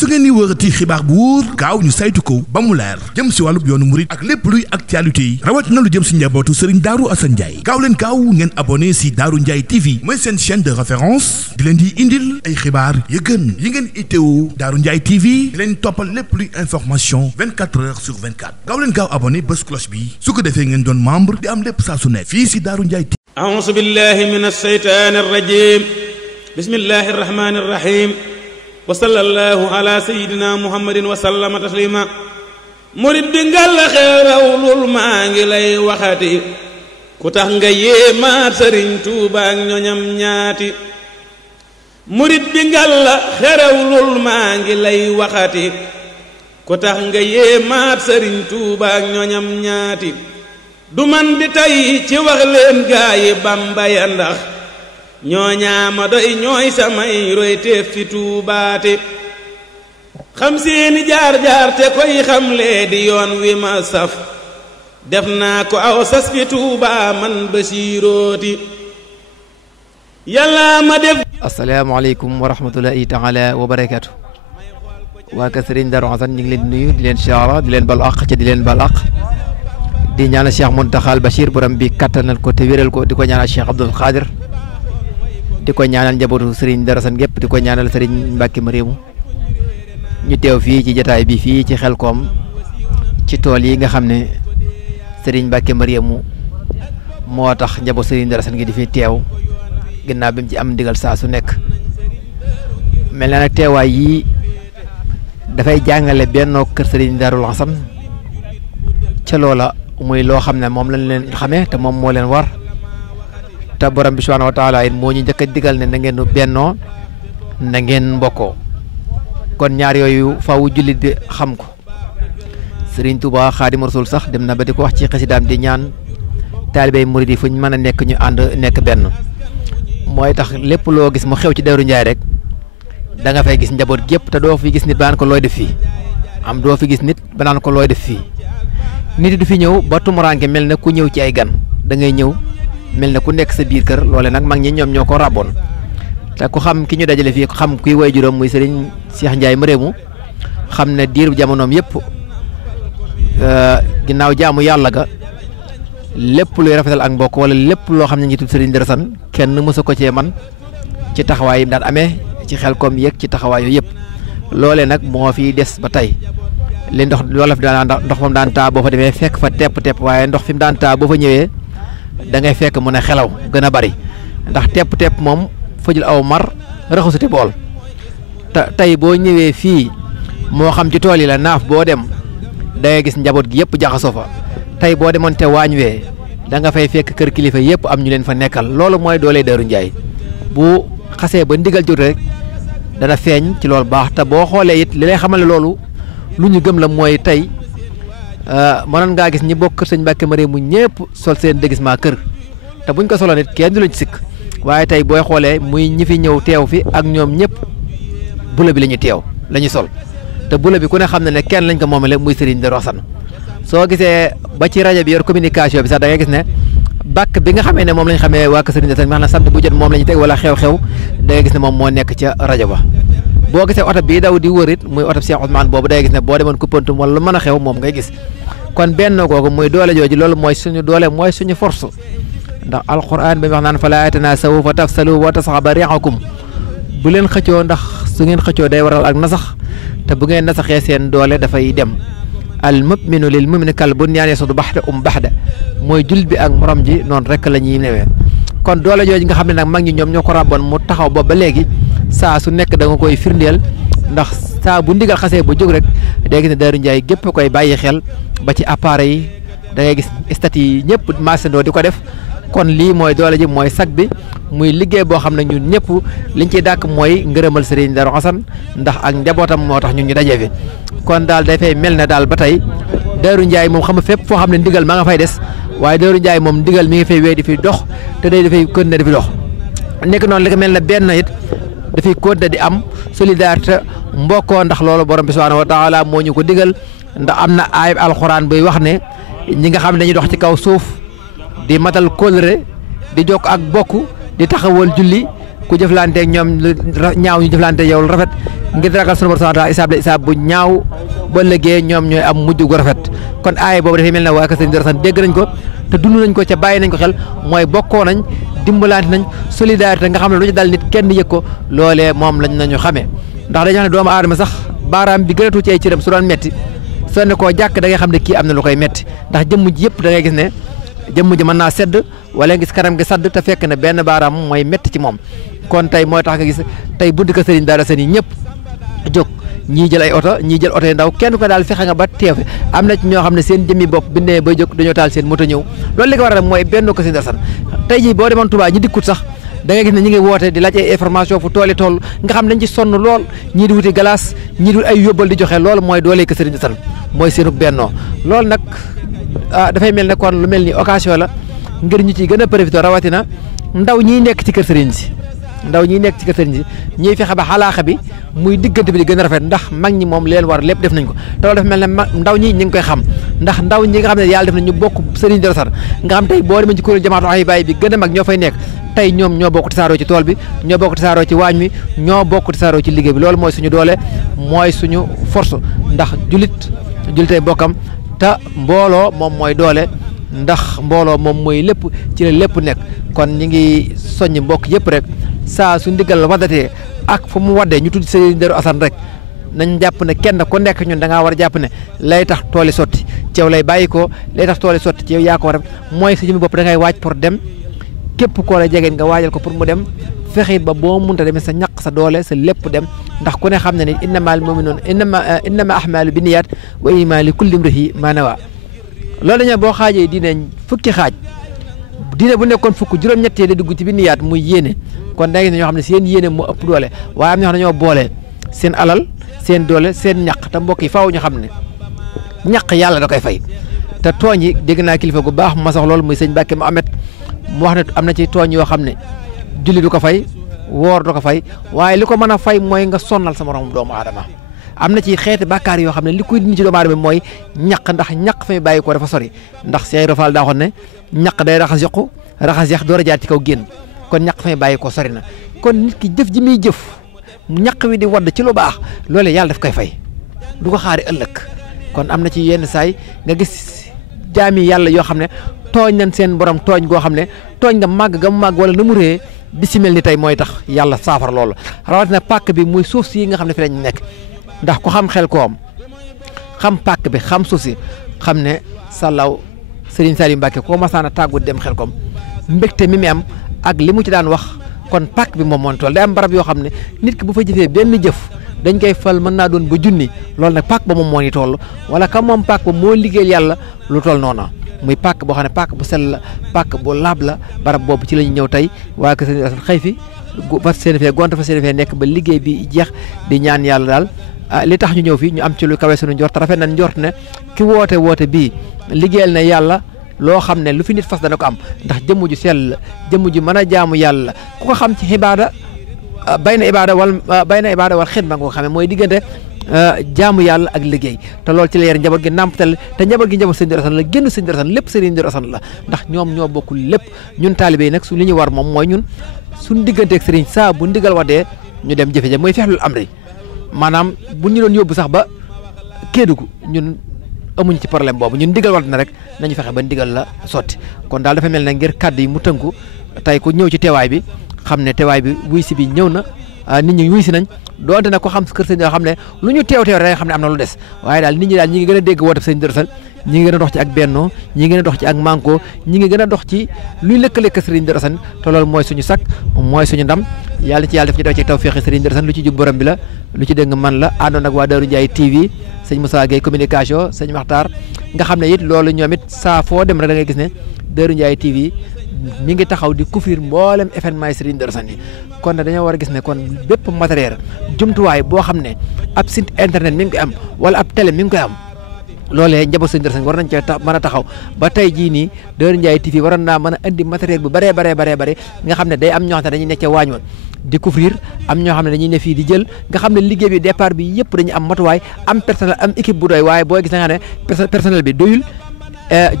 su ngeen ni wërati xibaar bu wóor gaaw ñu saytu ko ba mu leer jëm si wàllub yoonu murit ak lépp luy actualité yi rawat na lu jëm si njabootu Serigne Darou Assane Ndiaye gaaw leen gaaw ngeen abonné si Darou Ndiaye TV mooy seen chaîne de référence di leen di indil ay xibaar yu gën yi ngeen itteewu Darou Ndiaye TV di leen toppal lépp luy information 24 heures sur 24 gaaw leen gaaw abonné bés cloche bi su ko defee ngeen doon membre di am lépp saa su ne fii si Darou Ndiaye TV. a'uuzu billahi minash shaytaanir rajiim bismillahir rahmaanir rahiim wa sallallahu ala sayyidina muhammadin wa sallama taslima murid bi ngal xeerawlul maa ngi lay waxati ku tax nga yéemaat sëriñ Tuuba ak ñoñam ñaati murid bi ngal xeerawlul maa ngi lay waxati ku tax nga yéemaat sëriñ Tuuba ak ñoñam ñaati du man di tey ci wax leen gaayi Bamba ya ndax ñoo ñaama doy ñooy samay roy teef fi tuubaate xam seeni jaar-jaar te koy xamlee di yoon wi ma saf def naa ko aw sas fi tuubaa man basiirooti yàlla ma def. asalaamaaleykum wa rahmatulahi taala wa barakaatu. waa kër Serigne Darou Assane ñu ngi leen di nuyu di leen siyaara di leen bal àq ca di leen bal àq di ñaanal Cheikh Mountakha Bachir borom bi kattanal ko te wéral ko di ko ñaanal Cheikh Abdoul Khadir di ko ñaanal njabootu Serigne Darou Assane gépp di ko ñaanal Serigne Mbacke Mariamu ñu teew fii ci jataay bi fii ci Xelkom ci tool yi nga xam ne Serigne Mbacke Mariamu moo tax njaboot Serigne Darou Assane gi di fi teew ginnaaw bi mu ci am ndigal saa su nekk mel na nag teewaay yi dafay jàngale bennoo kër Serigne Darou Assane ca loola muy loo xam ne moom lañ leen xamee te moom moo leen war te borom bi subhanahu wa taala it moo ñu njëkk a digal ne na ngeen bennoo na ngeen mbokkoo kon ñaar yooyu faaw jullit bi xam ko Serigne Touba Xaadimu Rasuul sax dem na ba di ko wax ci xasidaam di ñaan taalibey murid yi fu ñu mën a nekk ñu ànd nekk benn mooy tax lépp loo gis mu xew ci Darou Ndiaye rek da nga fay gis njaboot gépp te doo fi gis nit ba naan ko looy def fii am doo fi gis nit ba naan ko looy def fii nit du fi ñëw ba tumuraanke mel na ku ñëw ci ay gan da ngay ñëw mel na ku nekk sa biir kër loole nag mag ñi ñoom ñoo ko ràbboon te ku xam ki ñu dajale fii xam kuy way juróom muy Serigne Cheikh Ndiaye Mariamu xam ne diir jamonoom yëpp ginnaaw jaamu yàlla ga lépp luy rafetal ak mbokk wala lépp loo xam ne njiitu Serigne Darou Assane kenn mësu ko cee man ci taxawaay yi daan amee ci Xelkom yëg ci taxawaay yooyu yëpp loole nag moo fi des ba tey li ndox loola fi daan ndox fa mu daan taa boo fa demee fekk fa tepp waaye ndox fi mu daan taa boo fa ñëwee da ngay fekk mu ne xelaw gën a bari ndax tepp moom fajul aw mar raxasuti bool te tey boo ñëwee fii moo xam ci tool yi la naaf boo dem da ngay gis njaboot gi yëpp jaxasoo fa tey boo demoon te waañ wee da nga fay fekk kër kilifa yëpp am ñu leen fa nekkal loolu mooy doole Darou Ndiaye bu xasee ba ndigal jot rek dana feeñ ci loolu baax te boo xoolee it li lay xamal loolu lu ñu gëm la mooy tey mënoon ngaa gis ñi bokk kër sëñ Mbacke Mariamu ñëpp sol seen déguisement kër te buñ ko soloon it kenn du la ci sikk waaye tey booy xoolee muy ñi fi ñëw teew fi ak ñoom ñëpp bula bi la ñu teew la ñu sol te bula bi ku ne xam ne ne kenn lañ ko moomale muy Serigne Darou Assane soo gisee ba ci rajo bi yor communication bi sax da ngay gis ne bàkk bi nga xamee ne moom lañ xamee waa kër Serigne Darou Assane maanaam sant bu jot moom la ñu teg wala xew-xew da ngay gis ne moom moo nekk ca rajo ba boo gisee oto bii daw di wërit muy oto Cheikh Ousmane boobu day gis ne boo demoon Koupantoum wala lu mën a xew moom ngay gis kon benn googu muy doole jooju loolu mooy suñu doole mooy suñu force ndax alquran bi wax naan falaa tanaasaw fa tafsalu wa tasxaba riixakum bu leen xëccoo ndax su ngeen xëccoo day waral ak nasax te bu ngeen nasaxee seen doole dafay dem al muminu lil mumini kal bunyaan yasudu baxda baxda mooy jul bi ak morom ji noonu rek la ñuy newee kon doole jooju nga xam ne nag mag ñi ñoom ñoo ko ràbboon mu taxaw ba léegi saa su nekk da nga koy firndeel ndax saa bu ndigal xasee ba jóg rek day gis ne Darou Ndiaye gépp koy bàyyi xel ba ci appareil yi da ngay gis stat yi ñëpp maasandoo di ko def kon lii mooy doole ji mooy sag bi muy liggéey boo xam ne ñun ñëpp liñ ciy dàkk mooy ngërëmal Serigne Darou Assane ndax ak njabootam moo tax ñun ñu daje fi kon daal dafay mel ne daal ba tey Darou Ndiaye moom xam nga fépp foo xam ne ndigal ma nga fay des waaye Darou Ndiaye moom ndigal mi ngi fay wéy di fi dox te day dafay continuer di fi dox nekk noonu li ko mel ne benn it dafay continuer di am solidarité mbokkoo ndax loolu borom bi subhanahu wa taala moo ñu ko digal ndax am na ayib alxuraan buy wax ne ñi nga xam ne dañuy dox ci kaw suuf di matal kóllëre di jokk ak bokk di taxawal julli ku jëflanteeg ñoom ñaaw ñu jëflanteeg yow lu rafet ngir ragal sunu borom subhanahu wa ta'ala isaab bu ñaaw ba léegi ñoom ñooy am mujj gu rafet kon aaya boobu dafay mel ne waa kër Sëriñ Darou Assane dégg nañ ko te dund nañ ko ca bàyyi nañ ko xel mooy bokkoo nañ dimbalante nañ solidarité nga xam ne lu ñu dal nit kenn yëg ko loolee moom lañ nañu xamee ndax dañoo xam ne doomu aadama sax baaraam bi gën a tuuti ci ay cëram su doon metti soo ne koo jàkk da ngay xam ne kii am na lu koy metti ndax jëmm ji yëpp da ngay gis ne jëmm ji mën naa sedd wala nga gis kanam gi sadd te fekk ne benn baaraam mooy metti ci moom kon tey mooy tax nga gis tey buntu kër Sëriñ Darou Assane yi ñëpp jóg ñii jël ay oto ñii jël oto yi ndaw kenn ko daal fexe nga ba teew am na ci ñoo xam ne seen jëmmi bopp bi nee ba jóg dañoo taal seen moto ñëw loolu li ko waral mooy benn ko Sëriñ Darou Assane tey jii boo demoon Touba ñi dikkut sax da ngay gis ne ñi ngi woote di laaj ay information fu tool yi toll nga xam dañ ci sonn lool ñii di wuti glace ñii di wut ay yóbbal di joxe loolu mooy doole ko Sëriñ Darou Assane mooy seenu bennoo loolu nag dafay mel ne kon lu mel ni occasion la ngir ñu ciy gën a profité rawatina ndaw ñiy nekk ci kër sëriñ si ndaw ñiy nekk ci kër sëriñ si ñuy fexe ba xalaaxa bi muy diggante bi di gën a rafet ndax mag ñi moom leen war lépp def nañ ko te loolu dafa mel ne ndaw ñi ñu ngi koy xam ndax ndaw ñi nga xam ne yàlla def na ñu bokk Sëriñ Darou Assane nga xam tey boo demee ci kuréel jamaatu ay baay bi gën a mag ñoo fay nekk tey ñoom ñoo bokk tasaaroo ci tool bi ñoo bokk tasaaroo ci waañ mi ñoo bokk tasaaroo ci liggéey bi loolu mooy suñu doole mooy suñu force ndax julitay bokkam te mbooloo moom mooy doole ndax mbooloo moom mooy lépp ci la lépp nekk kon ñi ngi soññ mbokk yëpp rek saa su ndigal wadatee ak fu mu waddee ñu tudd Sëriñ Darou Assane rek nañ jàpp ne kenn ku nekk ñun da ngaa war a jàpp ne lay tax tool yi sotti ci yow lay bàyyi ko lay tax tool yi sotti ci yow yaa ko war a mooy sa jëmmi bopp da ngay waaj pour dem képp koo la jegeen nga waajal ko pour mu dem fexit ba boo munta demee sa ñaq sa doole sa lépp dem ndax ku ne xam ne ni innamal mu'minuuna innama a'maalu binniyaat wa innamaa li kulli imri'in maa nawaa loolu dañoo boo xaajee diine fukki xaaj diine bu nekkoon fukk juróom-ñettee da dugg ci binniyaat muy yéene kon da ngay ñoo xam ne seen yéene moo ëpp doole waaye am ñoo xam ne ñoo boole seen alal seen doole seen ñaq te mbokk yi faaw ñu xam ne ñaq yàlla da koy fay te tooñ yi dégg naa kilifa gu baax ma sax loolu muy sëñ Mbàkke Mohamed mu wax ne am na ci tooñ yoo xam ne julli du ko fay woor du ko fay waaye li ko mën a fay mooy nga sonnal sa morom doomu aadama am na ci xeeti bàkkaar yoo xam ne li koy dindi ci doomu aadama mooy ñaq ndax ñaq fa muy bàyyi ko dafa sori ndax Cheikh Rafal daa waxoon ne ñaq day raxas yokku raxas yax door a jaar ci kaw génn kon ñaq fa muy bàyyi ko sori na kon nit ki jëf ji muy jëf ñaq wi di wadd ci lu baax loolee yàlla daf koy fay du ko xaari ëllëg kon am na ci yenn saay nga gis jaami yàlla yoo xam ne tooñ nañ seen borom tooñ goo xam ne tooñ nga màgg ga mu màgg wala na mu ree bi si mel ni tey mooy tax yàlla saafara loolu rawatina pàkk bi muy suuf si nga xam ne fi lañ nekk ndax ku xam xel koom xam pàkk bi xam suuf si xam ne sàllaw Serigne Saliou Mbacke koo masaana tàggu dem xel koom mbégte mi am ak li mu ci daan wax kon pàkk bi moom moo toll day am barab yoo xam ne nit ki bu fa jëfee benn jëf dañ koy fal mën naa doon ba junni loolu nag pàkk ba moom moo ni toll wala kam moom pàkk ba moo liggéeyal yàlla lu toll noonu muy pàkk boo xam ne pàkk bu sell la pàkk bu laab la barab boobu ci la ñu ñëw tey waa Kër Sëriñ Assane xëy fi fas seen fee gont fa seen fee nekk ba liggéey bi jeex di ñaan yàlla daal li tax ñu ñëw fii ñu am ci lu kawe suñu njort rafet nañ njort ne ki woote bii liggéeyal na yàlla loo xam ne lu fi nit fas dana ko am ndax jëmm ju sell jëmm ju mën a jaamu yàlla ku ko xam ci xibaada bayna ibaada wal xidma nga ko xamee mooy diggante jaamu yàlla ak liggéey te loolu ci la yar njaboot gi nàmpatal te njaboot gi njaboot Sëriñ Darou Assane la génn Sëriñ Darou Assane lépp Sëriñ Darou Assane la ndax ñoom ñoo bokkul lépp ñun taalibe yi nag li ñu war moom mooy ñun suñ digganteeg sëriñ saa bu ndigal wadee ñu dem jëfe ja mooy fexlul amri maanaam bu ñu doon yóbbu sax ba Kédougou ñun amuñ ci problème boobu ñun ndigal wat na rek nañu fexe ba ndigal la sotti kon daal dafa mel ne ngir kàddu yi mu tënku tey ku ñëw ci teewaay bi xam ne teewaay bi wuy si bi ñëw na nit ñi wuy si nañ doonte nag ko xam kër sëñ yoo xam ne lu ñu teew rek xam ne am na lu des waaye daal nit ñi daal ñi ngi gën a dégg woote Sëriñ Darou Assane ñi ngi gën a dox ci ak bennoo ñi ngi gën a dox ci ak manko ñi ngi gën a dox ci luy lëkkale kër Sëriñ Darou Assane te loolu mooy suñu sak mooy suñu ndam yàlla ci yàlla def ñu daw ci tawfeex Sëriñ Darou Assane lu ci jub borom bi la lu ci dégg man la àndoon ak waa Darou Ndiaye TV sëñ Moussa Gueye communication sëñ Maxtaar nga xam ne it loolu ñoom it saa foo dem rek da ngay gis ne Darou Ndiaye TV mi ngi taxaw di couvrir mboolem événement yi Sëriñ Darou Assane yi kon nag dañoo war a gis ne kon bépp matériel jumtuwaay boo xam ne ab site internet mi ngi koy am wala ab télé mi ngi koy am loolee njaboot Sëriñ Darou Assane war nañ cee mën a taxaw ba tey jii nii Darou Ndiaye TV waroon naa mën a indi matériel bu bëree nga xam ne day am ñoo xam ne dañuy nekk ca waañ woon di couvrir am ñoo xam ne dañuy ne fii di jël nga xam ne liggéey bi départ bi yëpp dañuy am matuwaay am personnel am équipe bu doy waaye boo gis nga ne personnel bi doyul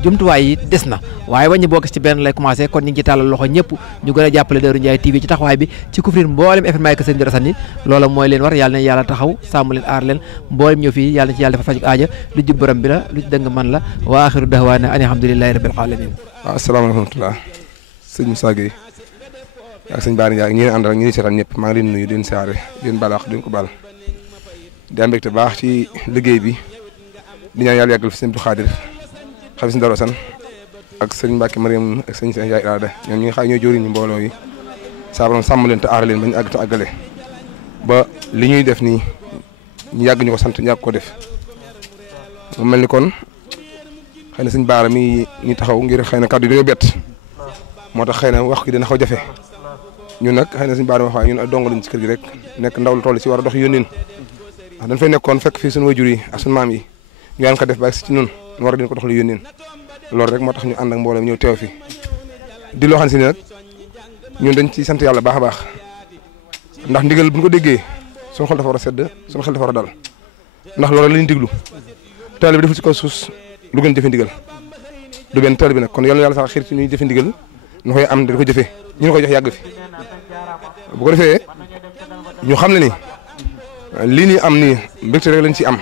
jumtuwaay yi des na waaye wàññi boo gis ci benn lay commencé kon ñu ngi ci tàllal loxo ñëpp ñu gën a jàppale Darou Ndiaye TV ci taxawaay bi ci couvrir mboolem événement yi ko sëñ Darou Assane loola mooy leen war yàlla na yàlla taxaw sàmm leen aar leen mboolem ñëw fii yàlla na ci yàlla dafa faju aaja lu jub borom bi la lu dëng man la wa axiru dahwaana an alhamdulillahi rabbil alamin waaw asalaamaaleykum wa rahmatulah sëñ Moussa Gueye ak sëñ Bara Ndiaye ñi leen àndal ak ñi leen seetaan ñëpp maa ngi leen nuyu di leen siyaare di leen baal wax di leen ko baal di am mbégte baax ci liggéey bi di ñaan yàlla yàggal fi sëñ Abdou Khadir xam si Darou Assane ak sëñ Mbacke Mariam ak sëñ Yaay Irada ñoom ñi nga xam ñooy jëriñu mbooloo yi saa borom sàmm leen te aar leen ba ñu àgg te àggale ba li ñuy def nii ñu yàgg ñu ko sant ñu yàgg ko def mu mel ni kon xëy na sëñ Bara mi ñu taxaw ngir xëy na kàddu yi dañoo bett moo tax xëy na wax ki dina xaw jafe ñun nag xëy na sëñ Bara wax waaye ñun ay dong lañ ci kër gi rek nekk ndaw lu toll ci war a dox yónneen ndax dañ fay nekkoon fekk fii suñu wajur yi ak suñu maam yi ñu daan ko def ba si ci ñun ñu war a dina ko doxal yónneen loolu rek moo tax ñu ànd ak mbooloo ñëw teew fi di loo xam si ne nag ñun dañ ci sant yàlla baax a baax ndax ndigal bu ñu ko déggee suñu xol dafa war a sedd suñu xel dafa war a dal ndax loolu la ñuy diglu taal bi deful ci kaw suus lu gën jëfe ndigal du benn taal bi nag kon yàlla yàlla sax xiir ci ñuy jëfe ndigal ñu koy am di ko jëfe ñu ngi koy jox yàgg fi bu ko defee ñu xam ne ni lii nii am nii mbégte rek lañ ci am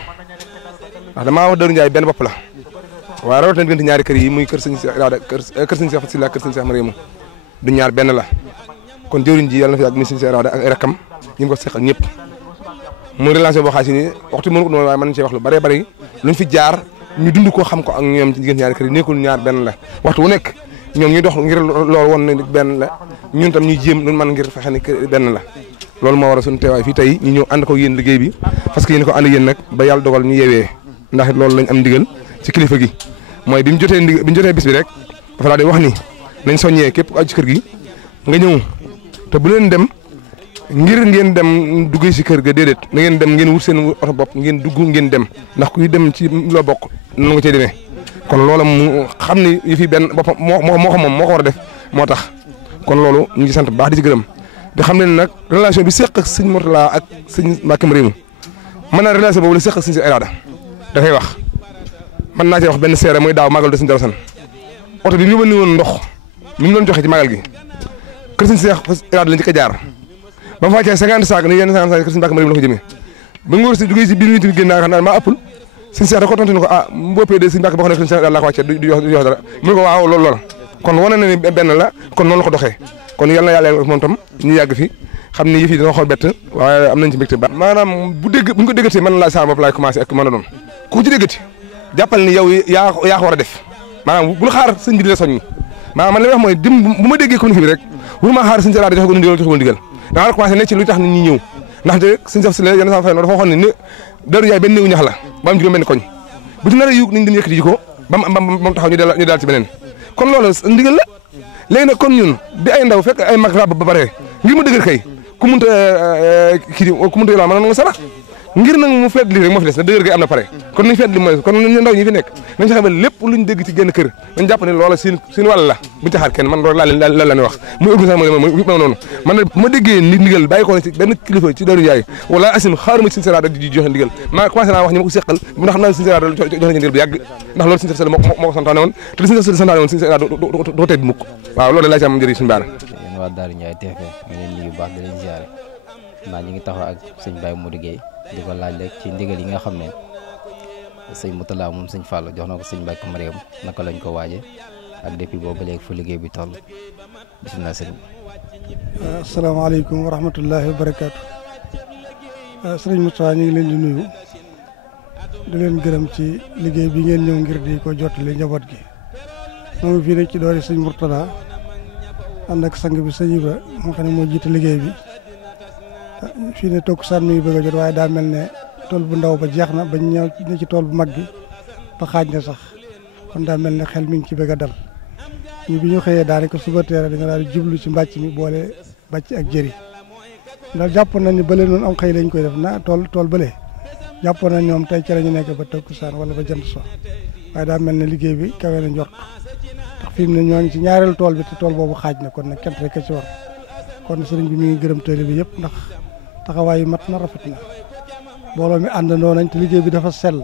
ndax damaa wax Darou Ndiaye benn bopp la waaye rawatina diggante ñaari kër yi muy kër sëñ Cheikh Irada kër sëñ Cheikh Fatou Sylla kër sëñ Cheikh Mariamu du ñaar benn la kon jëwriñ ji yàlla na fi yàgg muy sëñ Cheikh Irada ak ay rakkam ñu ngi ko seqal ñëpp muy relation boo xam si ni waxtu mënu ko noonu waaye mën nañu cee wax lu bëree bëri luñ fi jaar ñu dund ko xam ko ak ñoom ci diggante ñaari kër yi nekkul ñaar benn la waxtu wu nekk ñoom ñuy dox ngir loolu woon na benn la ñun tam ñuy jéem luñ mën ngir fexe ni benn la loolu moo waral suñu teewaay fii tey ñu ñëw ànd ko yéen liggéey bi parce que yéen ko ànd yéen nag ba yàlla dogal ñu yeewee ndax loolu lañ am ndigal ci kilifa gi mooy bi ñu jotee bis bi rek dafa daal di wax ni nañ soññee képp ku aju ci kër gi nga ñëw te bu leen dem ngir ngeen dem duggee si kër ga déedéet na ngeen dem ngeen wut seen oto bopp ngeen dugg ngeen dem ndax kuy dem ci loo bokk noonu nga cee demee kon loola mu xam ni yi fi benn boppam moo ko war a def moo tax kon loolu ñu ngi sant bu baax di ci gërëm di xam ne nag relation bi seq ak sëñ Mourtala ak sëñ Mbacke Mariamu mën naa relation boobu la seq ak sëñ Irada dafay wax mën naa cee wax benn seere mooy daaw magal de sëñ Darou Assane oto bi ñu yóbbu woon ndox mi mu doon joxe ci magal gi kër sëñ Cheikh Irada lañ ci ko jaar ba mu fàccee 50 saak ni yenn 50 saak kër sëñ Mbacke Mariamu la ko jëmee ba ngóor si duggee si biir nit ñi génn naa xam naa maa ëppul sëñ Cheikh da ko tontu ni ko ah mboppee de sëñ Mbacke boo xam ne sëñ Cheikh Irada laa ko wàccee du yox dara mu ne ko waaw loolu kon wane na ni benn la kon noonu la ko doxee kon yal na yàlla moom tam ñu yàgg fi xam ni yëf yi dina xool bett waaye am nañ ci mbégte ba maanaam bu ñu ko déggatee man laa sama bopp laay commencé ak mën a doon ku ci déggati jàppal ni yow yaa ko war a def maanaam bu la xaar sëñ bi di la soññi maanaam man li wax mooy dim bu ma déggee communiqué bi rek bu ma xaar sëñ Irada joxe ko ndigal joxe ko ndigal da nga commencé ne ci lu tax nit ñi ñëw ndaxte sëñ Cheikh Sylla yenn saa fay dafa waxoon ne Darou Ndiaye benn néew ñax la ba am juróom benn koñ bu ci nar a yug nañ dem yëkkati ji ko ba mu taxaw ñu daal ci beneen kon loolu ndigal la léegi nag kon ñun di ay ndaw fekk ay mag rab ba bare ngir mu dëgër kay ku munta yolaa mën nga sarax ngir nag mu feet li rek moo fi des na dëgër kay am na pare kon nañ feet li mooy kon ñu ndaw ñi fi nekk nañ fexe ba lépp luñ dégg ci genn kër nañ jàpp ne loola seen wàll la buñu taxaar kenn man loolu laa leen wax muy organisation mooy noonu man na bu ma déggee ndigal bàyyi ko ne ci benn kilifa ci Darou Ndiaye wala asim xaaruma ci sëñ Irada di joxe ndigal maa commencé naa wax ñi ma ko seqal ndax xam naa sëñ Irada joxe nañu ndigal bu yàgg ndax loolu sëñ Sylla moo ko santaane woon te li sëñ Sylla santaane woon sëñ Irada du ko teg mukk waaw loolu laa ci am njëriñ suñu baara yéen waa Darou Ndiaye TV ñu leen nuyu baax di leen ziare naa ñu ngi taxaw ak sëñ Baye Modou Gueye di ko laaj rek ci ndigal yi nga xam ne sëñ Moutala moom sëñ Fallou jox na ko sëñ Mbacke Mariamu naka lañ ko waaje ak depuis boobu léegi fu liggéey bi toll bisimilah sëñ bi. asalaamaaleykum wa rahmatullahi wa barakaatu. sëriñ Moustapha ñu ngi leen di nuyu di leen gërëm ci liggéey bi ngeen ñëw ngir di ko jottali njaboot gi. moo ngi fii nag ci doori sëñ Mourtala ànd ak sang bi sëñ Ibra moo xam ne moo jiite liggéey bi. fii ne toog saan mi ngi bëgg a jot waaye daa mel ne tool bu ndaw ba jeex na bañ ñëw ne ci tool bu mag bi ba xaaj na sax kon daa mel ne xel mi ngi ci bëgg a dal ñu bi ñu xëyee daanaka suba teel dañu daal di jublu ci mbàcc mi boole bàcc ak jëri ndax jàpp nañ ni bële noonu am xëy lañ koy def na tool bële jàpp nañ ñoom tey ci la ñu nekk ba takkusaan wala ba jant so waaye daa mel ne liggéey bi kawe na njort ndax fi mu ne ñoo ngi ci ñaareelu tool bi te tool boobu xaaj na kon nag kenn rek a ci war kon sëriñ bi mi ngi gërëm tëli bi yëpp ndax taxawaay yi mat na rafet na mbooloo mi àndandoo nañ te liggéey bi dafa sell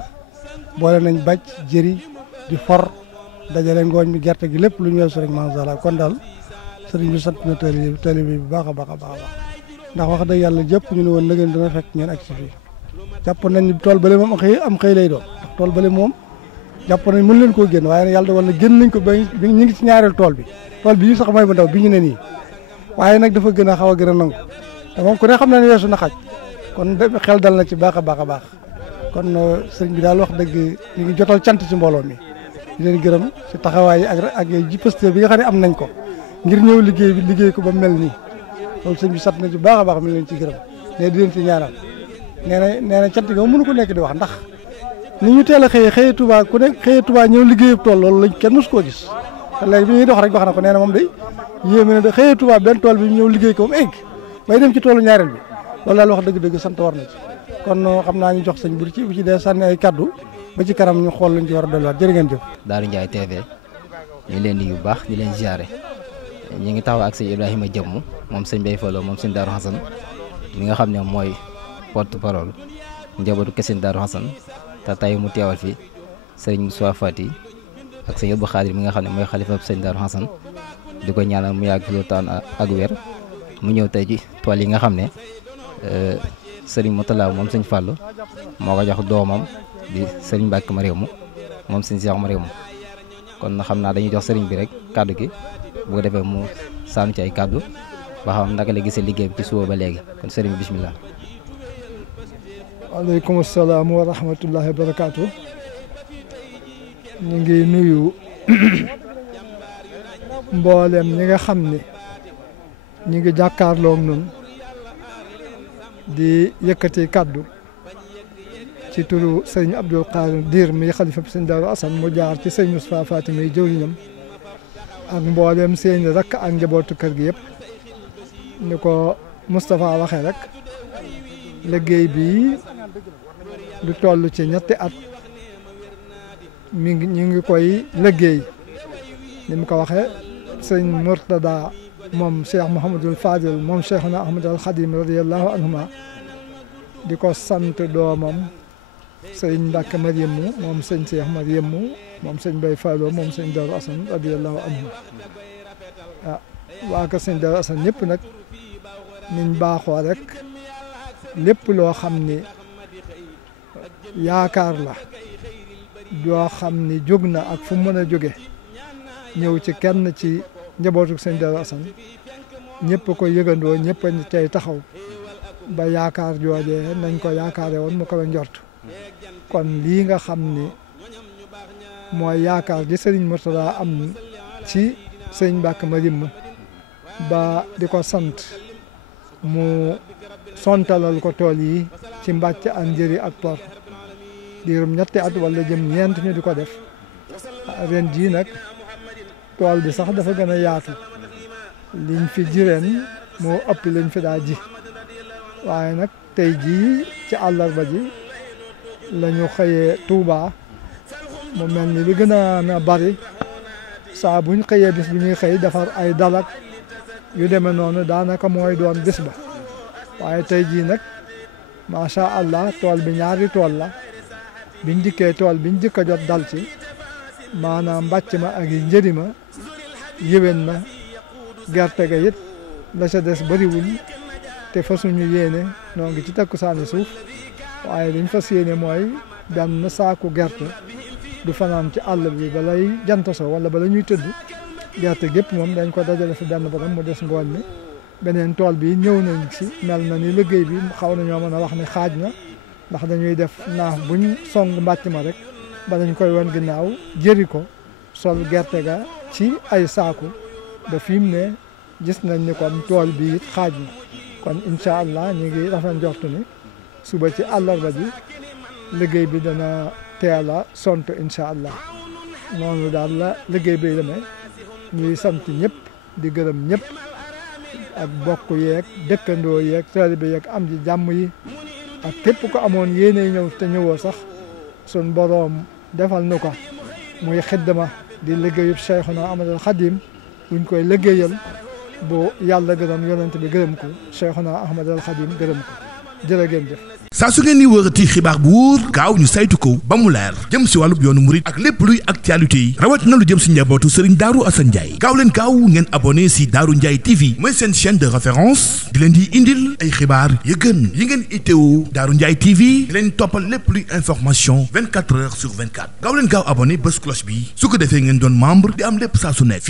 boole nañ bàcc jëri di for dajale ngooñ bi gerte gi lépp lu ñu weesu rek macha allah kon daal sëriñ bi sant na taalibe bi bu baax a baax a baax ndax wax dëgg yàlla jëpp ñu ne woon na ngeen dina fekk ngeen ak si fii jàpp nañ ni tool bële moom am xëy lay doon ndax tool bële moom jàpp nañ mën leen koo génn waaye yàlla dogal na génn nañ ko ba ñu ngi ci ñaareel tool bi ñu sax mooy bu ndaw bi ñu ne nii waaye nag dafa gën a xaw a gën a nangu te moom ku ne xam na ne weesu na xaj kon xel dal na ci baax a baax a baax kon sëriñ bi daal wax dëgg ñu ngi jotal cant ci mbooloo mi di leen gërëm ci taxawaay yi ak ji posté bi nga xam ne am nañ ko ngir ñëw liggéey ko ba mel nii loolu sëriñ bi sant na ci baax a baax mi ngi leen ci gërëm ne di leen ci ñaanal nee na cant gi mënu ko nekk di wax ndax ni ñu teel a xëyee Touba ku nekk xëyee Touba ñëw liggéeyub tool loolu lañ kenn mësu koo gis te léegi bi ñuy dox rek wax na ko nee na moom day yéeme na de xëyee Touba benn tool bi ñëw liggéey ko moom egg bay dem ci toolu ñaareel bi loolu daal wax dëgg-dëgg sant war na ci kon xam naa ñu jox sëñ bu ci dee sànni ay kaddu ba ci kanam ñu xool lañ ci war a delluwaat jërë ngeen jëf. Darou Ndiaye TV ñu leen di yu baax di leen ziare ñu ngi taxaw ak sëñ Ibrahima Jëmm moom sëñ Bay Fallo moom sëñ Darou Hassan mi nga xam ne mooy porte parole njabootu kese Darou Hassan te tey mu teewal fi sëriñ Moussa Fati ak sëñ Abdou Khadir mi nga xam ne mooy xalifa sëñ Darou Hassan di ko ñaanal mu yàgg fi lu taan ak wér mu ñëw tey ci tool yi nga xam ne sëriñ Moutala moom sëñ Fallou moo ko jox doomam di sëriñ Mbacke Mariamu moom sëñ Cheikh Mariamu kon xam naa dañuy jox sëriñ bi rek kàddu gi bu ko defee mu saanu ci ay kàddu ba xam naka la gisee liggéey bi ci suba ba léegi kon sëriñ bi bismillah. waaleykum salaam wa rahmatullahi wa barakaatu. ñu ngi nuyu mboolem ñi nga xam ne ñu ngi jàkkaarloog noonu di yëkkati kàddu ci turu sëñ Abdou Khadir mi xalifa bi sëñ Darou Hassan mu jaar ci sëñ Moustapha Fatima yi jëwriñam ak mboolem seeni rakk ak njabootu kër gi yëpp ni ko Moustapha waxee rek liggéey bi lu toll ci ñetti at ñu ngi koy liggéey ni mu ko waxee sëñ Mourtada moom Cheikh Mouhamadul Fadil moom Cheikhuna Ahmadul Khadim radiyallahu anhuma di ko sant doomam sëñ Mbacke Mariamu moom sëñ Cheikh Mariamu moom sëñ Bay Fallo moom sëñ Darou Hassan radiyallahu anhu waa ko sëñ Darou Hassan ñëpp nag niñ baaxoo rek lépp loo xam ni yaakaar la doo xam ni jóg na ak fu mu mën a jóge ñëw ci kenn ci njabootu sëñ Darou Hassan ñëpp ko yëgandoo ñëpp a tey taxaw ba yaakaar joojee nañ ko yaakaare woon mu ko la njort kon lii nga xam ni mooy yaakaar ji sëriñ Mourtada am ci sëñ Mbacke Mariamu ba di ko sant mu sontalal ko tool yi ci mbàcc ak njëri ak por diirum ñetti at wala jëm ñeent ñu di ko def ren jii nag tool bi sax dafa gën a yaatu liñ fi ji ren moo ëpp liñ fi daa ji waaye nag tey jii ci àllarba ji la ñu xëyee Touba mu mel ni li gën a na bari saa buñ xëyee bis bi ñuy xëy defar ay dalak yu demee noonu daanaka mooy doon bis ba waaye tey jii nag macha allah tool bi ñaari tool la biñ dikkee tool biñ jëkk a jot dal ci maanaam mbàcc ma ak yi njëri ma yéwén na gerte ga it la ca des bariwul te fasuñu yéene noo ngi ci takkusaani suuf waaye liñ fas yéene mooy benn saaku gerte du fanaan ci àll bi balay jant so wala bala ñuy tëdd gerte gépp moom dañ ko dajale fi benn borom mu des ngooñ mi beneen tool bi ñëw nañ si mel na ni liggéey bi xaw nañoo mën a wax ni xaaj na ndax dañuy def naaf buñ song mbàcc ma rek ba dañ koy wan ginnaaw jëri ko sol gerte ga ci ay saaku ba fi mu ne gis nañ ni kon tool bi it xaaj na kon incha allah ñu ngi rafet njortu ni suba ci àllarba ji liggéey bi dana teel a sont incha allah noonu daal la liggéey bi demee ñuy sant ñëpp di gërëm ñëpp ak bokk yeeg dëkkandoo yeeg taalibe yeeg am ji jàmm yi ak képp ko amoon yéene ñëw te ñëwoo sax sun boroom defal nu ko muy xiddama di liggéeyub Cheikhuna Ahmadul Khadim buñ koy liggéeyal bu yàlla gërëm yonent bi gërëm ko Cheikhuna Ahmadul Khadim gërëm ko jërë ngeen jëf saa su ngeen di wërati xibaar bu wóor gaaw ñu saytu ko ba mu leer jëm si wàllub yoonu murit ak lépp luy actualité yi rawatina lu jëm si njabootu Serigne Darou Assane Ndiaye gaaw leen gaaw ngeen abonné si Darou Ndiaye TV mooy seen chaîne de référence di leen di indil ay xibaar yu gën yi ngeen itteewu Darou Ndiaye TV di leen toppal lépp luy information 24 heures sur 24 gaaw leen gaaw abonné bés cloche bi su ko defee ngeen doon membre di am lépp saa su nekk